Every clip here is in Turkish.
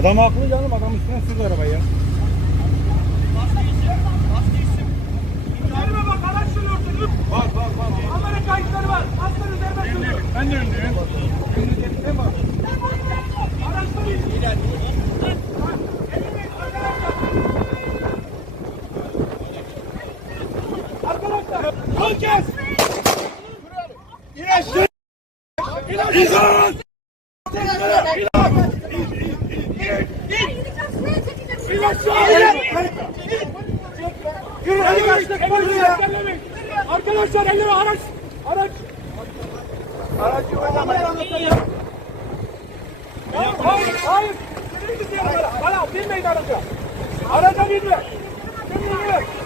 Adam haklı canım adam üstüne sürdü arabayı ya. Bak bak bak. Kamera kayıtları var. Aslan üzerine sürdü. Ben de öndeyim. Son kez. İn aşağı. İn aşağı. İn aşağı. Hadi kaçtık. Arkadaşlar elime araç. Araç. Aracı oynamayın. Ya, hayır, hayır. Bana? Binmeyin araca. Araca binme. Binme.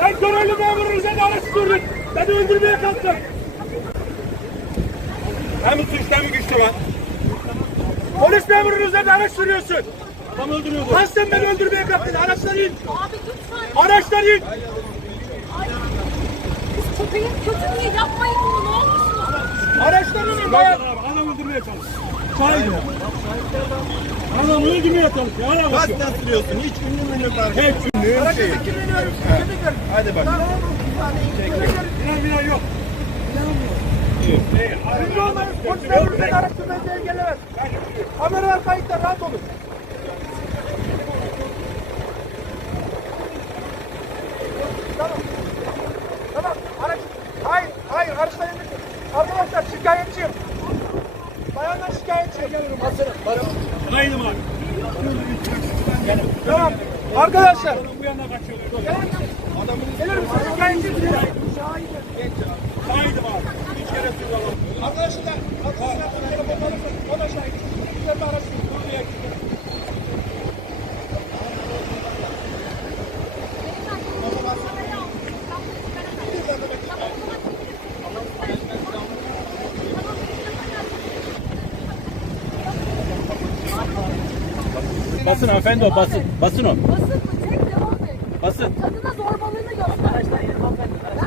Sen görevli memurun üzerine araç sürdün. Beni öldürmeye kalktın. Hem suçlu hem güçlü ben. Polis memurun üzerine araç sürüyorsun. Adam öldürüyordu. Lan sen beni öldürmeye kalktın. Araçtan in. Abi lütfen. Araçtan in. Biz köpeğin kötü diye yapmayın bunu ne olursunuz. Araçtan inin bayan. Adam öldürmeye çalışıyor. Ya. Adam öldürmeye çalışıyor. Hala bakıyor. Kasten sürüyorsun? Hiç ünlü münlü fark Hiç ünlü. Kimliğini Kimlik Hadi bak. Bilen bilen yok. Ünlü olmayın. Polis memuru seni araç sürmenizi engellemez. Kameralar kayıtta rahat olun. Tamam. Tamam. Araç. Hayır. Hayır. Araçtan şikayetçiyim. Aynı var. Tamam. Arkadaşlar. Bu yana kaçıyorlar. Gelir misin? Şikayetçiyim. Şahidim abi. Hiç kere adam. Arkadaşlar. Arkadaşlar. O da şahit. Üzerinde araç sürüyor. Basın hanımefendi o basın. Basın o. Basın mı? Çek devam et. Basın. Kadına zorbalığını göster. Ben gideceğim.